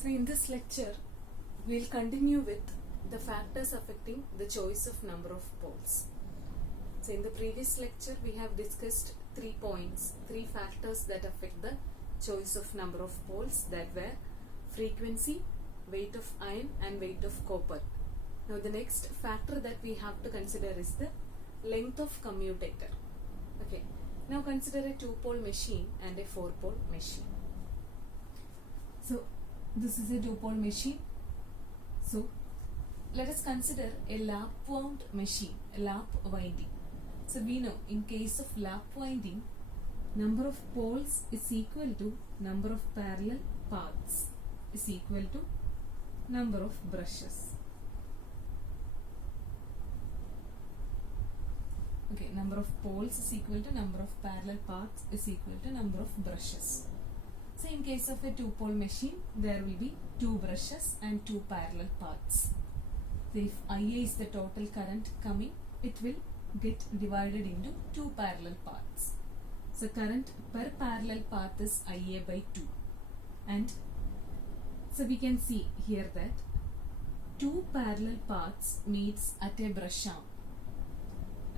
So in this lecture, we'll continue with the factors affecting the choice of number of poles. So in the previous lecture, we have discussed 3 points, 3 factors that affect the choice of number of poles, that were frequency, weight of iron and weight of copper. Now the next factor that we have to consider is the length of commutator. Okay. Now consider a 2-pole machine and a 4-pole machine. So this is a 2-pole machine. So let us consider a lap wound machine, a lap winding. So we know in case of lap winding, number of poles is equal to number of parallel paths is equal to number of brushes. Okay, number of poles is equal to number of parallel paths is equal to number of brushes. So in case of a 2-pole machine, there will be 2 brushes and 2 parallel paths. So if IA is the total current coming, it will get divided into 2 parallel paths. So current per parallel path is IA by 2. And so we can see here that 2 parallel paths meets at a brush arm.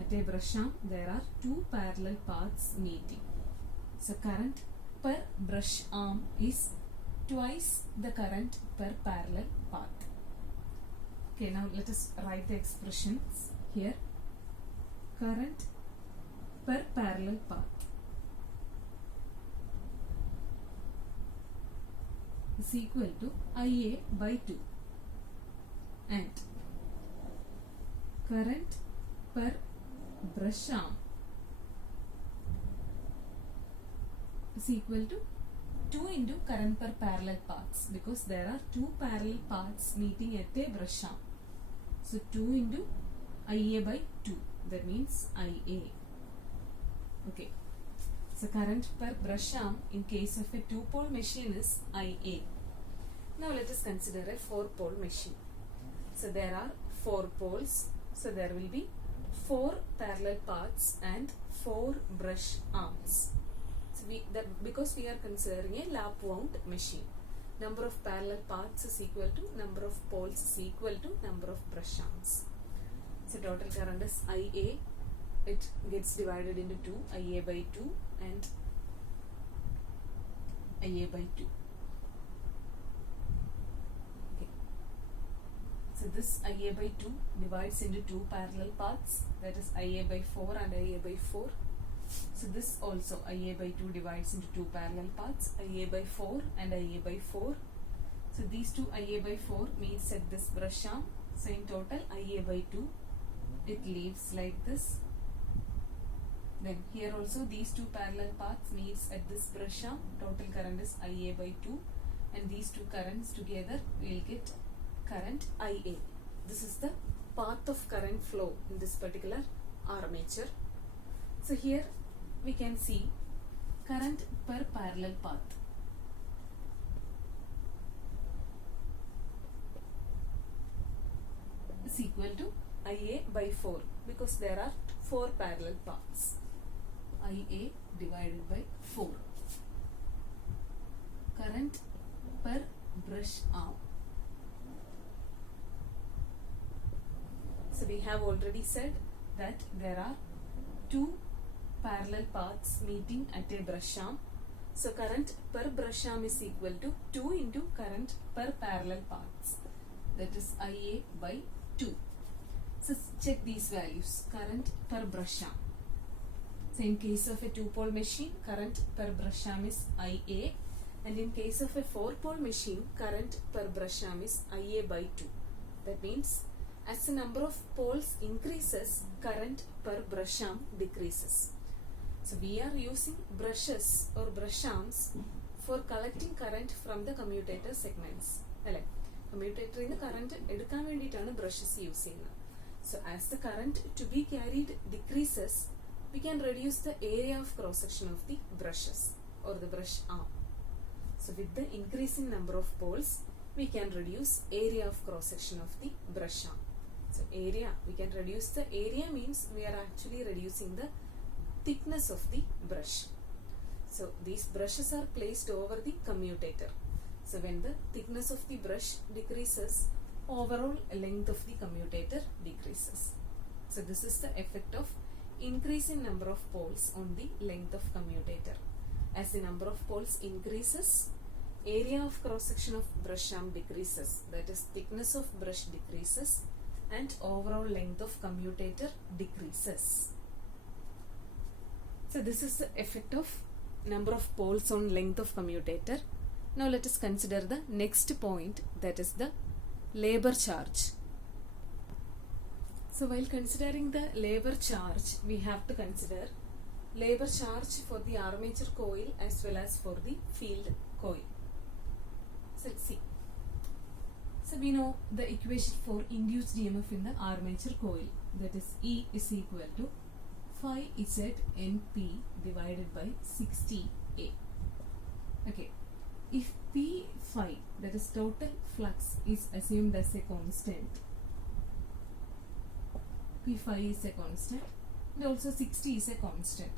At a brush arm, there are 2 parallel paths meeting. So current per brush arm is twice the current per parallel path. Okay, now let us write the expressions here. Current per parallel path is equal to IA by 2, and current per brush arm is equal to 2 into current per parallel paths, because there are 2 parallel paths meeting at a brush arm. So 2 into IA by 2, that means IA. Okay. So current per brush arm in case of a 2-pole machine is IA. Now let us consider a 4-pole machine. So there are 4 poles. So there will be 4 parallel paths and 4 brush arms. So because we are considering a lap wound machine, number of parallel paths is equal to number of poles is equal to number of brush arms. So total current is IA. It gets divided into 2, IA by 2 and IA by 2. Okay. So this IA by 2 divides into 2 parallel paths, that is IA by 4 and IA by 4. So this also IA by 2 divides into 2 parallel paths, IA by 4 and IA by 4. So these 2 IA by 4 meets at this brush arm. So in total IA by 2, it leaves like this. Then here also these 2 parallel paths meets at this brush arm. Total current is IA by 2, and these 2 currents together will get current IA. This is the path of current flow in this particular armature. So here we can see current per parallel path is equal to IA by 4, because there are 4 parallel paths. IA divided by 4. Current per brush arm. So we have already said that there are 2 parallel paths meeting at a brush arm. So current per brush arm is equal to 2 into current per parallel paths, that is IA by 2. So check these values. Current per brush arm. So in case of a 2-pole machine, current per brush arm is IA, and in case of a 4-pole machine, current per brush arm is IA by 2. That means as the number of poles increases, current per brush arm decreases. So we are using brushes or brush arms for collecting current from the commutator segments. Commutator in the current edukan venditana brushes using. So as the current to be carried decreases, we can reduce the area of cross section of the brushes or the brush arm. So with the increasing number of poles, we can reduce area of cross section of the brush arm. So area, we can reduce the area means we are actually reducing the thickness of the brush. So these brushes are placed over the commutator. So when the thickness of the brush decreases, overall length of the commutator decreases. So this is the effect of increase in number of poles on the length of commutator. As the number of poles increases, area of cross section of brush arm decreases, that is thickness of brush decreases, and overall length of commutator decreases. So this is the effect of number of poles on length of commutator. Now let us consider the next point, that is the labor charge. So while considering the labor charge, we have to consider labor charge for the armature coil as well as for the field coil. So let's see. So we know the equation for induced EMF in the armature coil, that is E is equal to phi Z NP divided by 60A. Okay. If P phi, that is total flux, is assumed as a constant, P phi is a constant and also 60 is a constant.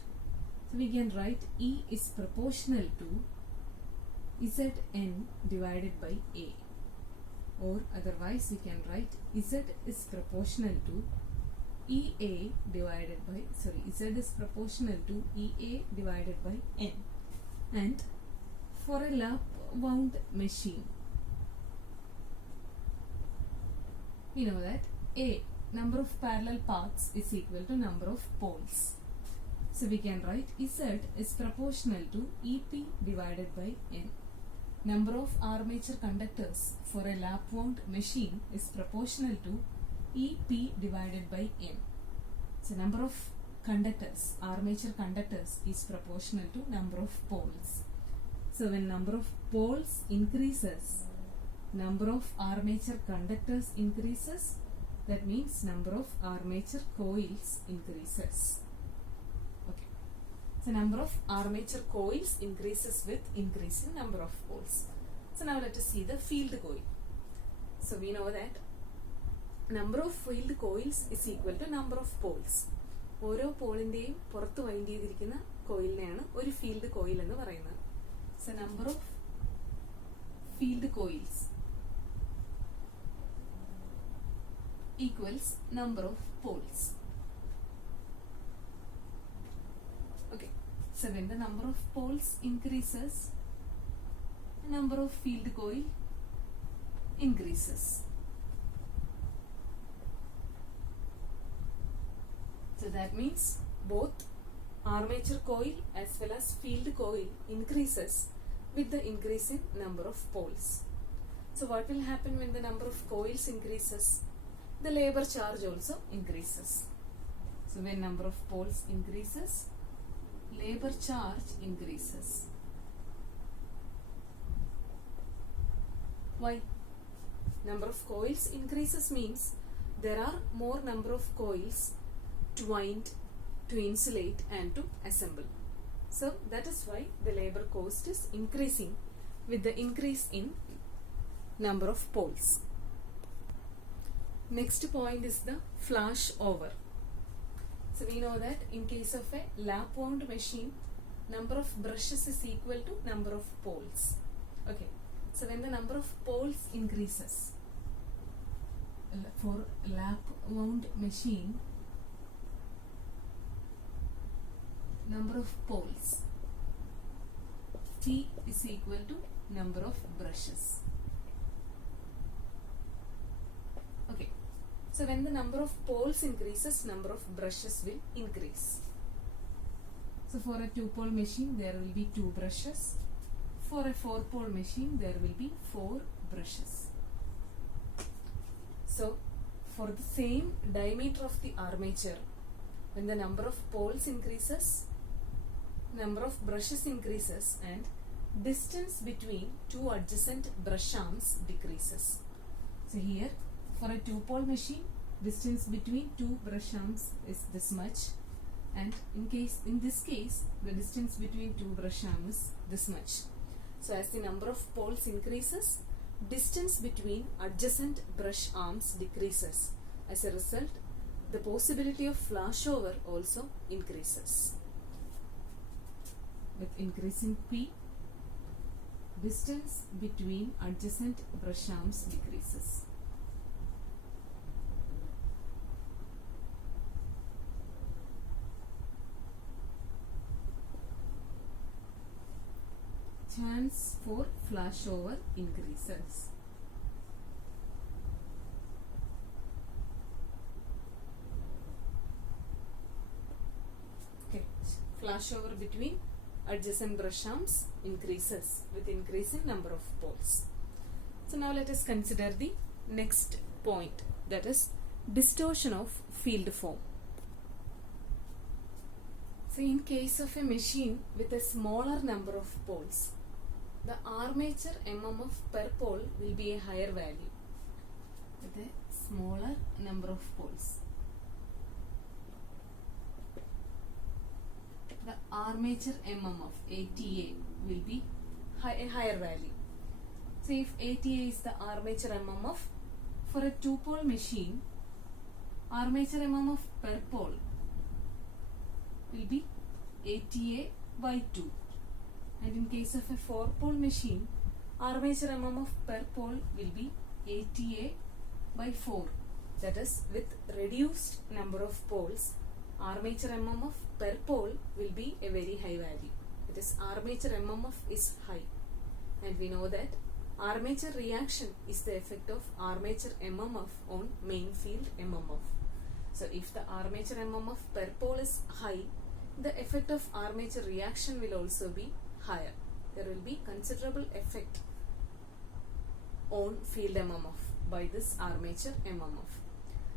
So we can write E is proportional to Zn divided by A, or otherwise we can write Z is proportional to EA divided by, Z is proportional to EA divided by N. And for a lap wound machine, we know that A, number of parallel paths, is equal to number of poles. So we can write Z is proportional to EP divided by N. Number of armature conductors for a lap wound machine is proportional to EP divided by N. So number of conductors, armature conductors, is proportional to number of poles. So when number of poles increases, number of armature conductors increases, that means number of armature coils increases. Okay. So number of armature coils increases with increasing number of poles. So now let us see the field coil. So we know that number of field coils is equal to number of poles. ഓരോ പോളിന്റെയും പുറത്ത് wind ചെയ്തിരിക്കുന്ന കോയിലിനെയാണ് ഒരു field coil എന്ന് പറയുന്നത്. So number of field coils equals number of poles. Okay, so when the number of poles increases, number of field coil increases. So that means both armature coil as well as field coil increases with the increase in number of poles. So what will happen when the number of coils increases? The labor charge also increases. So when number of poles increases, labor charge increases. Why? Number of coils increases means there are more number of coils to wind, to insulate and to assemble. So that is why the labor cost is increasing with the increase in number of poles. Next point is the flash over. So we know that in case of a lap wound machine, number of brushes is equal to number of poles. Okay. So when the number of poles increases, for lap wound machine, number of poles, P is equal to number of brushes. Okay. So when the number of poles increases, number of brushes will increase. So for a 2-pole machine, there will be 2 brushes. For a 4-pole machine, there will be 4 brushes. So for the same diameter of the armature, when the number of poles increases, number of brushes increases and distance between 2 adjacent brush arms decreases. So here, for a 2-pole machine, distance between 2 brush arms is this much, and in this case, the distance between 2 brush arms is this much. So as the number of poles increases, distance between adjacent brush arms decreases. As a result, the possibility of flashover also increases. With increasing P, distance between adjacent brush arms decreases. Chance for flashover increases. Okay, flashover between adjacent brush arms increases with increasing number of poles. So now let us consider the next point, that is distortion of field form. So in case of a machine with a smaller number of poles, the armature MMF per pole will be a higher value with a smaller number of poles. The armature MMF ATA will be a higher value. So if ATA is the armature MMF for a 2-pole machine, armature MMF per pole will be ATA by 2. And in case of a 4-pole machine, armature MMF per pole will be ATA by 4. That is, with reduced number of poles, armature MMF per pole will be a very high value. That is, armature MMF is high. And we know that armature reaction is the effect of armature MMF on main field MMF. So if the armature MMF per pole is high, the effect of armature reaction will also be higher. There will be considerable effect on field MMF by this armature MMF.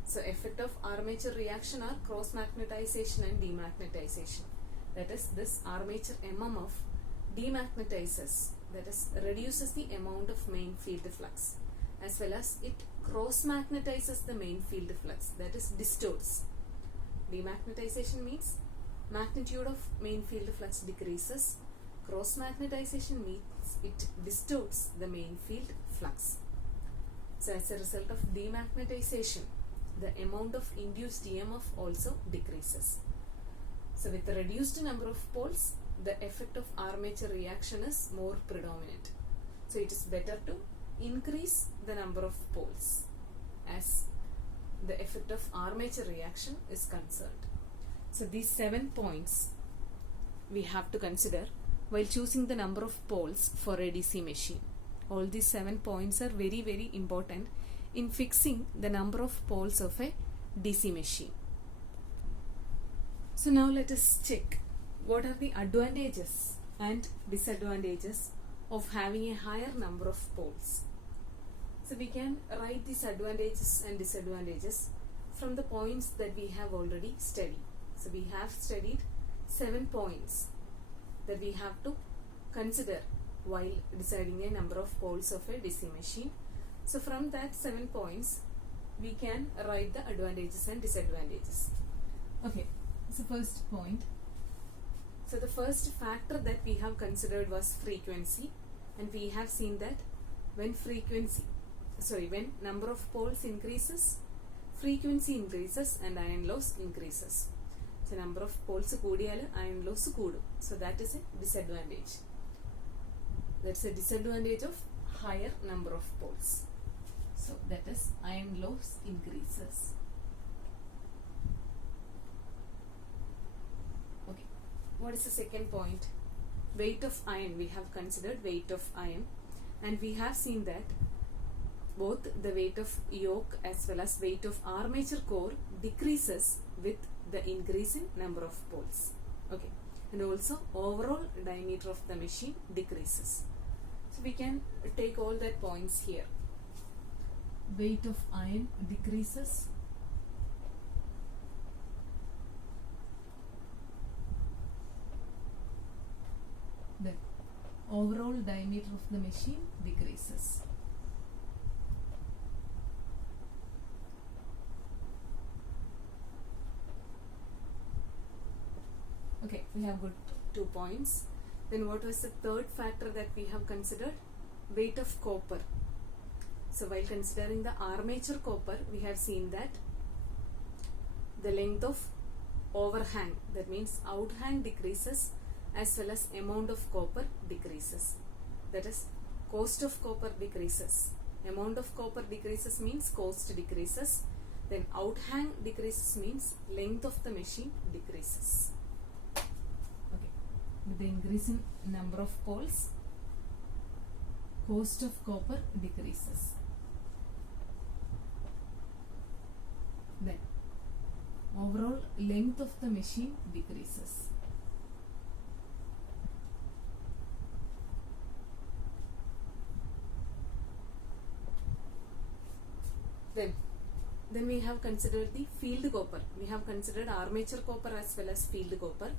So effect of armature reaction are cross magnetization and demagnetization. That is, this armature MMF demagnetizes, that is, reduces the amount of main field flux, as well as it cross magnetizes the main field flux, that is, distorts. Demagnetization means magnitude of main field flux decreases. Cross magnetization means it distorts the main field flux. So as a result of demagnetization, the amount of induced EMF also decreases. So with the reduced number of poles, the effect of armature reaction is more predominant. So it is better to increase the number of poles as the effect of armature reaction is concerned. So these 7 points we have to consider while choosing the number of poles for a DC machine. All these 7 points are very, very important in fixing the number of poles of a DC machine. So now let us check what are the advantages and disadvantages of having a higher number of poles. So we can write these advantages and disadvantages from the points that we have already studied. So we have studied 7 points that we have to consider while deciding a number of poles of a DC machine. So from that 7 points, we can write the advantages and disadvantages. Okay, so first point. So the first factor that we have considered was frequency, and we have seen that when number of poles increases, frequency increases and iron loss increases. So number of poles koodiyal iron loss koodu. So that is a disadvantage. That's a disadvantage of higher number of poles. So that is iron loss increases. Okay. What is the second point? Weight of iron. We have considered weight of iron, and we have seen that both the weight of yoke as well as weight of armature core decreases with the increase in number of poles. Okay. And also overall diameter of the machine decreases. So we can take all that points here. Weight of iron decreases. The overall diameter of the machine decreases. Okay, we have got 2 points. Then what was the third factor that we have considered? Weight of copper. So while considering the armature copper, we have seen that the length of overhang, that means outhang, decreases, as well as amount of copper decreases. that is cost of copper decreases. Amount of copper decreases means cost decreases. Then outhang decreases means length of the machine decreases. Okay, with the increase in number of poles, cost of copper decreases. Then overall length of the machine decreases. Then we have considered the field copper. We have considered armature copper as well as field copper.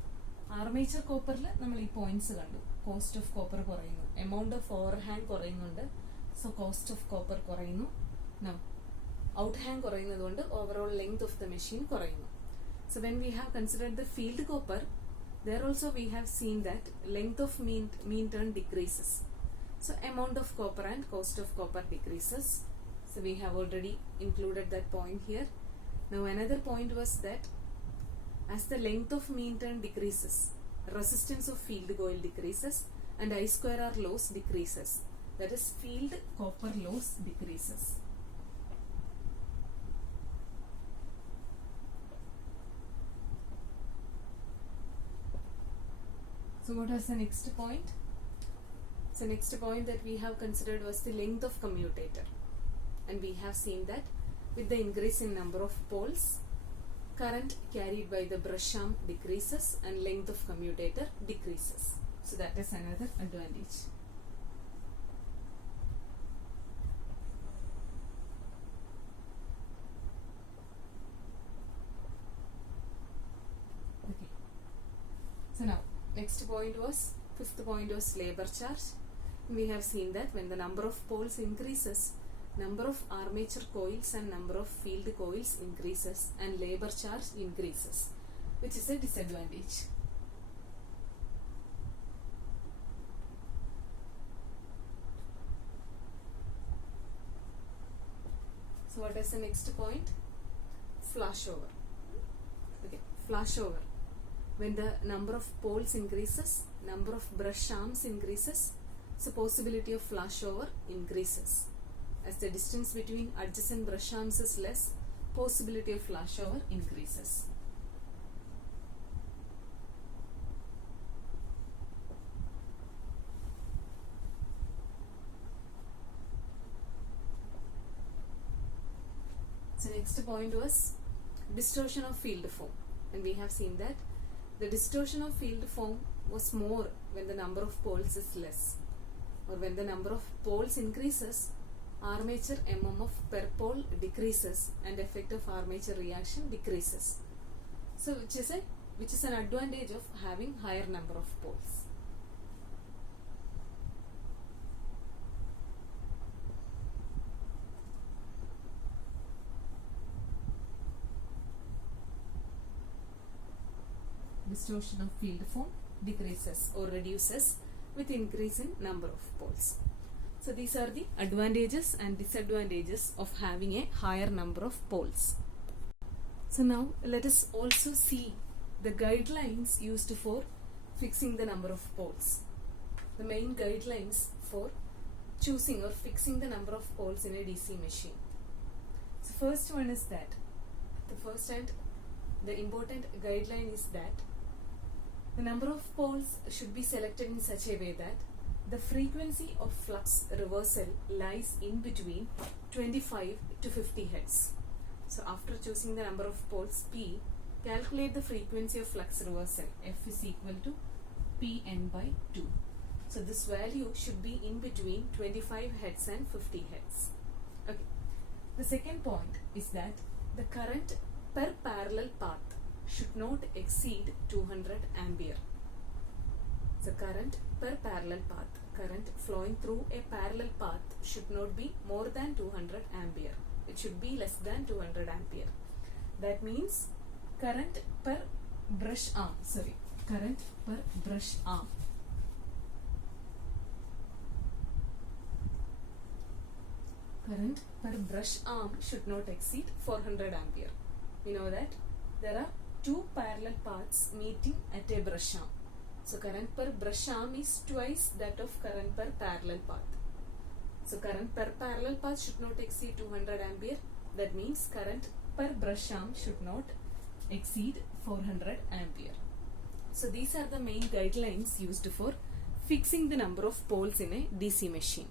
Armature copper le nammal ee points kandu. Cost of copper korayunu, amount of overhang korayunnundu, so cost of copper korayunu. Now outhang korayunnathukondu overall length of the machine korayunu. So when we have considered the field copper, there also we have seen that length of mean turn decreases. So amount of copper and cost of copper decreases. So we have already included that point here. Now another point was that as the length of mean turn decreases, resistance of field coil decreases and I square R loss decreases. That is field copper loss decreases. So what was the next point? So next point that we have considered was the length of commutator. And we have seen that with the increase in number of poles, current carried by the brush arm decreases and length of commutator decreases. So that is another advantage. Okay. So now next point was, fifth point was labor charge. We have seen that when the number of poles increases, number of armature coils and number of field coils increases and labor charge increases, which is a disadvantage. So what is the next point? Flashover. Okay, flashover. When the number of poles increases, number of brush arms increases, so possibility of flashover increases. As the distance between adjacent brush arms is less, possibility of flashover increases. So next point was distortion of field form, and we have seen that the distortion of field form was more when the number of poles is less, or when the number of poles increases, armature MMF per pole decreases and effect of armature reaction decreases. So which is an advantage of having higher number of poles. Distortion of field form decreases or reduces with increase in number of poles. So these are the advantages and disadvantages of having a higher number of poles. So now let us also see the guidelines used for fixing the number of poles. The main guidelines for choosing or fixing the number of poles in a DC machine. So first one is that the first and the important guideline is that the number of poles should be selected in such a way that the frequency of flux reversal lies in between 25 to 50 Hz. So after choosing the number of poles P, calculate the frequency of flux reversal. F is equal to Pn by 2. So this value should be in between 25 Hz and 50 Hz. Okay. The second point is that the current per parallel path should not exceed 200 ampere. The current per parallel path, current flowing through a parallel path should not be more than 200 ampere. It should be less than 200 ampere. That means current per brush arm, current per brush arm. Current per brush arm should not exceed 400 ampere. We know that there are two parallel paths meeting at a brush arm. So current per brush arm is twice that of current per parallel path. So current per parallel path should not exceed 200 ampere. That means current per brush arm should not exceed 400 ampere. So these are the main guidelines used for fixing the number of poles in a DC machine.